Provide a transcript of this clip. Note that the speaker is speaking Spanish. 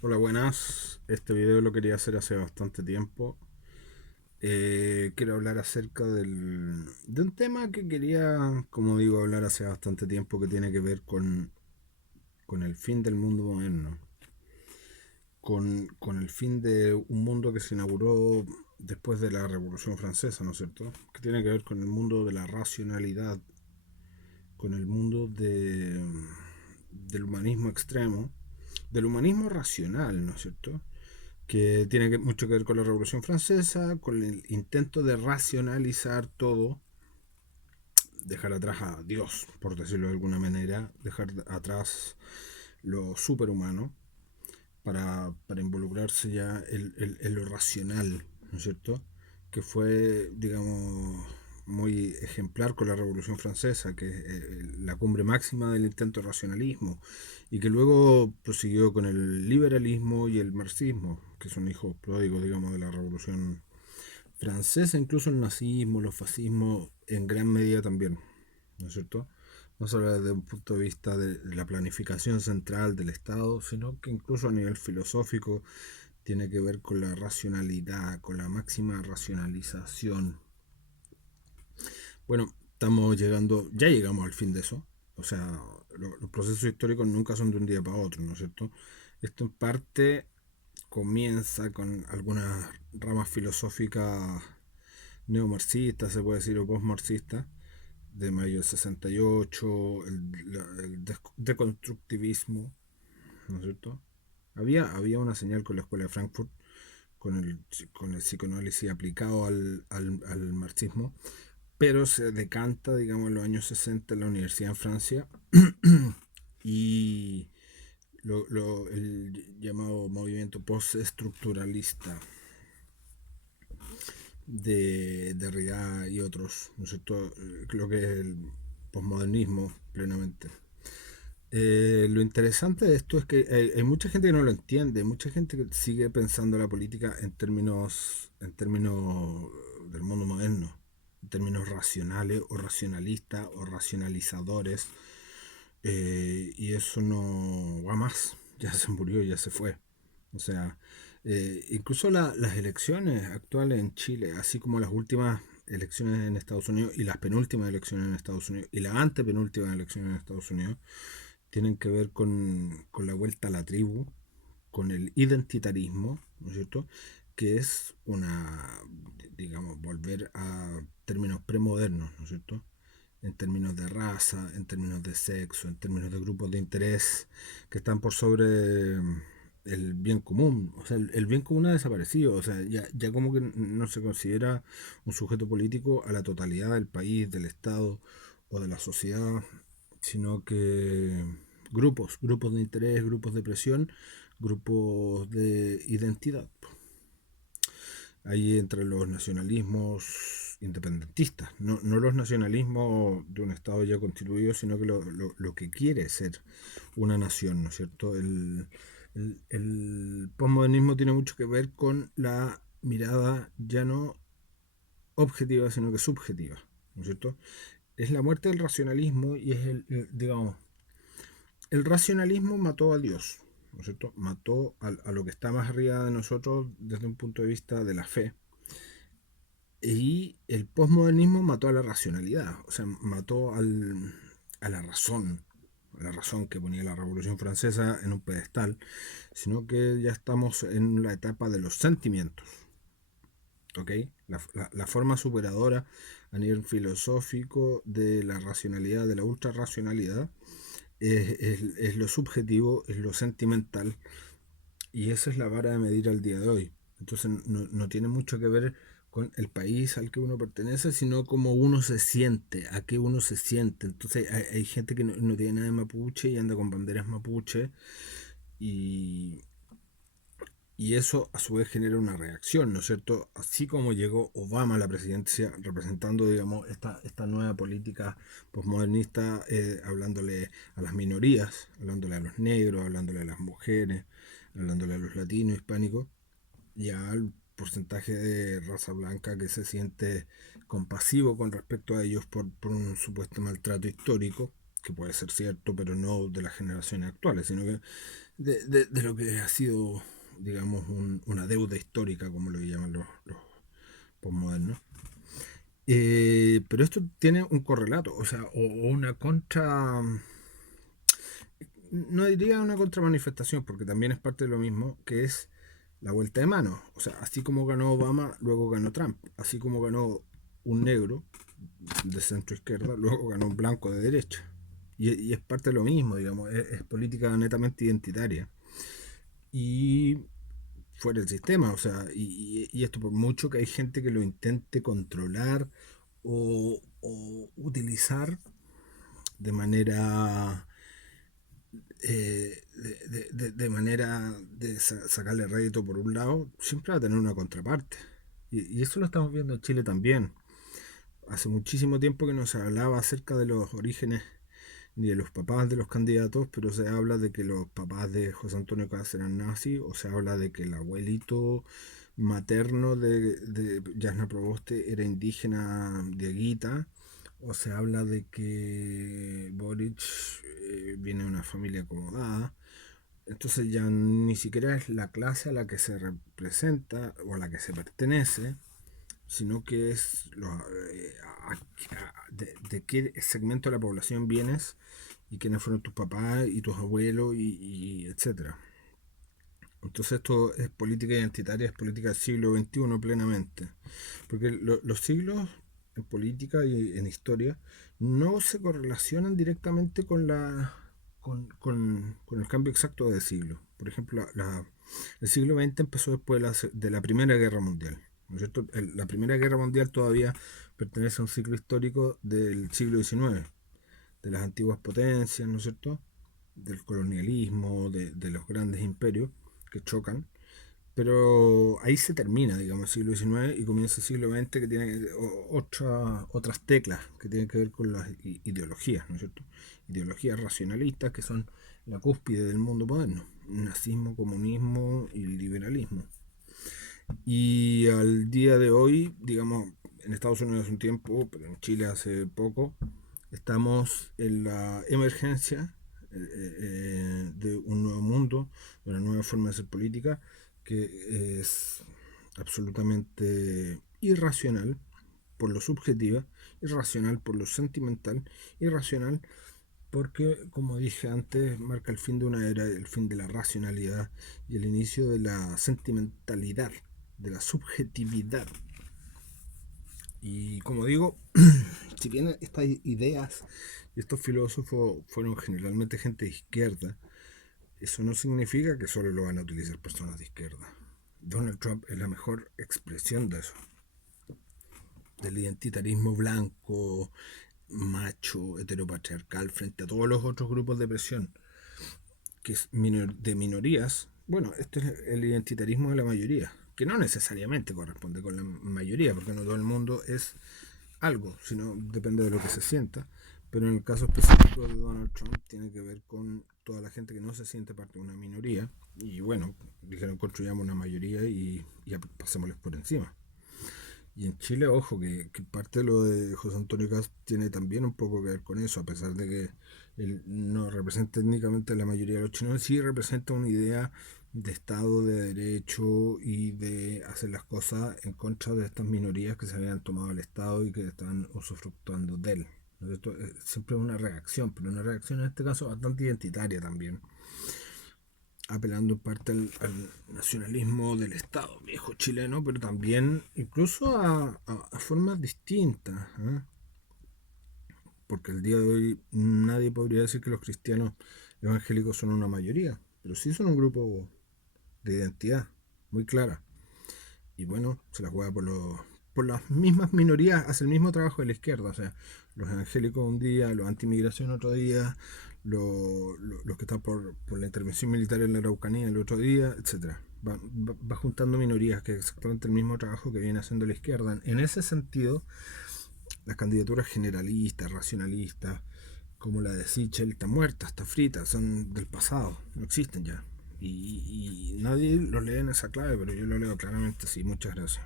Hola, buenas. Este video lo quería hacer hace bastante tiempo. Quiero hablar acerca de un tema que quería, como digo, hablar hace bastante tiempo que tiene que ver con el fin del mundo moderno, con el fin de un mundo que se inauguró después de la Revolución Francesa, ¿no es cierto? Que tiene que ver con el mundo de la racionalidad, con el mundo del humanismo extremo, del humanismo racional, ¿no es cierto? Que tiene mucho que ver con la Revolución Francesa, con el intento de racionalizar todo, dejar atrás a Dios, por decirlo de alguna manera, dejar atrás lo superhumano para involucrarse ya en lo racional, ¿no es cierto? Que fue, digamos, muy ejemplar con la Revolución Francesa, que es la cumbre máxima del intento de racionalismo, y que luego prosiguió con el liberalismo y el marxismo, que son hijos pródigos, digamos, de la Revolución Francesa, incluso el nazismo, los fascismos, en gran medida también, ¿no es cierto? No solo desde un punto de vista de la planificación central del Estado, sino que incluso a nivel filosófico tiene que ver con la racionalidad, con la máxima racionalización. Bueno, ya llegamos al fin de eso. O sea, los procesos históricos nunca son de un día para otro, ¿no es cierto? Esto en parte comienza con algunas ramas filosóficas neomarxistas, se puede decir, o postmarxistas, de mayo del 68, el deconstructivismo, ¿no es cierto? Había una señal con la escuela de Frankfurt, con el, con el psicoanálisis aplicado al marxismo, pero se decanta, digamos, en los años 60 en la universidad en Francia y el llamado movimiento postestructuralista de Derrida y otros, ¿no es cierto? Lo que es el posmodernismo plenamente. Lo interesante de esto es que hay mucha gente que no lo entiende, mucha gente que sigue pensando la política en términos del mundo moderno, en términos racionales o racionalistas o racionalizadores, y eso no va más, ya se murió, ya se fue. O sea, incluso las elecciones actuales en Chile, así como las últimas elecciones en Estados Unidos y las penúltimas elecciones en Estados Unidos y la antepenúltima elección en Estados Unidos, tienen que ver con la vuelta a la tribu, con el identitarismo, ¿no es cierto? Que es digamos, volver a términos premodernos, ¿no es cierto? En términos de raza, en términos de sexo, en términos de grupos de interés que están por sobre el bien común. O sea, el bien común ha desaparecido. O sea, ya como que no se considera un sujeto político a la totalidad del país, del Estado o de la sociedad, sino que grupos de interés, grupos de presión, grupos de identidad. Ahí entre los nacionalismos independentistas, no los nacionalismos de un Estado ya constituido, sino que lo que quiere ser una nación, ¿no es cierto? El postmodernismo tiene mucho que ver con la mirada ya no objetiva, sino que subjetiva, ¿no es cierto? Es la muerte del racionalismo y es digamos, el racionalismo mató a Dios, ¿no es cierto? Mató a lo que está más arriba de nosotros desde un punto de vista de la fe. Y el posmodernismo mató a la racionalidad, o sea, mató a la razón que ponía la Revolución Francesa en un pedestal, sino que ya estamos en la etapa de los sentimientos, ¿ok? La forma superadora a nivel filosófico de la racionalidad, de la ultrarracionalidad, es lo subjetivo, es lo sentimental, y esa es la vara de medir al día de hoy. Entonces no tiene mucho que ver con el país al que uno pertenece, sino cómo uno se siente, a qué uno se siente. Entonces hay gente que no tiene nada de mapuche y anda con banderas mapuche y, y eso a su vez genera una reacción, ¿no es cierto? Así como llegó Obama a la presidencia representando, digamos, esta nueva política posmodernista, hablándole a las minorías, hablándole a los negros, hablándole a las mujeres, hablándole a los latinos, hispánicos, ya al porcentaje de raza blanca que se siente compasivo con respecto a ellos por un supuesto maltrato histórico, que puede ser cierto, pero no de las generaciones actuales, sino que de lo que ha sido, digamos, una deuda histórica, como lo llaman los posmodernos. Pero esto tiene un correlato, o sea, o una contra, no diría una contramanifestación, porque también es parte de lo mismo, que es la vuelta de mano. O sea, así como ganó Obama, luego ganó Trump. Así como ganó un negro de centro izquierda, luego ganó un blanco de derecha. Y es parte de lo mismo, digamos, es política netamente identitaria. Y fuera del sistema, o sea, y esto por mucho que hay gente que lo intente controlar o utilizar de manera de manera de sacarle rédito por un lado, siempre va a tener una contraparte. Y eso lo estamos viendo en Chile también. Hace muchísimo tiempo que no se hablaba acerca de los orígenes ni de los papás de los candidatos, pero se habla de que los papás de José Antonio Caz eran nazis, o se habla de que el abuelito materno de Jasna Proboste era indígena de Aguita, o se habla de que Boric viene de una familia acomodada. Entonces ya ni siquiera es la clase a la que se representa o a la que se pertenece, sino que es de qué segmento de la población vienes y quiénes fueron tus papás y tus abuelos y etcétera. Entonces esto es política identitaria, es política del siglo XXI plenamente. Porque los siglos en política y en historia no se correlacionan directamente con el cambio exacto de siglo. Por ejemplo, el siglo XX empezó después de la Primera Guerra Mundial. ¿No es cierto? La Primera Guerra Mundial todavía pertenece a un ciclo histórico del siglo XIX, de las antiguas potencias, ¿no es cierto? Del colonialismo, de los grandes imperios que chocan. Pero ahí se termina, digamos, el siglo XIX y comienza el siglo XX que tiene otras teclas que tienen que ver con las ideologías, ¿no es cierto? Ideologías racionalistas que son la cúspide del mundo moderno. Nazismo, comunismo y liberalismo. Y al día de hoy, digamos, en Estados Unidos hace un tiempo, pero en Chile hace poco, estamos en la emergencia de un nuevo mundo, de una nueva forma de hacer política, que es absolutamente irracional por lo subjetiva, irracional por lo sentimental, irracional porque, como dije antes, marca el fin de una era, el fin de la racionalidad y el inicio de la sentimentalidad, de la subjetividad. Y como digo, si bien estas ideas y estos filósofos fueron generalmente gente de izquierda, eso no significa que solo lo van a utilizar personas de izquierda. Donald Trump es la mejor expresión de eso, del identitarismo blanco, macho, heteropatriarcal, frente a todos los otros grupos de presión, que es de minorías. Bueno, este es el identitarismo de la mayoría, que no necesariamente corresponde con la mayoría, porque no todo el mundo es algo, sino depende de lo que se sienta. Pero en el caso específico de Donald Trump tiene que ver con toda la gente que no se siente parte de una minoría. Y bueno, dijeron construyamos una mayoría y pasémosles por encima. Y en Chile, ojo, que parte de lo de José Antonio Cast tiene también un poco que ver con eso, a pesar de que él no representa técnicamente la mayoría de los chilenos, sí representa una idea de Estado de Derecho y de hacer las cosas en contra de estas minorías que se habían tomado el Estado y que estaban usufructuando de él. Esto siempre es una reacción, pero una reacción en este caso bastante identitaria también, apelando en parte al nacionalismo del Estado viejo chileno, pero también incluso a formas distintas, ¿eh? Porque el día de hoy nadie podría decir que los cristianos evangélicos son una mayoría, pero sí son un grupo de identidad muy clara. Y bueno, se la juega por las mismas minorías, hace el mismo trabajo de la izquierda, o sea, los evangélicos un día, los anti-inmigración otro día, los que están por la intervención militar en la Araucanía el otro día, etcétera. Va juntando minorías, que es exactamente el mismo trabajo que viene haciendo la izquierda. En ese sentido, las candidaturas generalistas, racionalistas, como la de Sichel, está muerta, está frita, son del pasado, no existen ya. Y nadie lo lee en esa clave, pero yo lo leo claramente, sí, muchas gracias.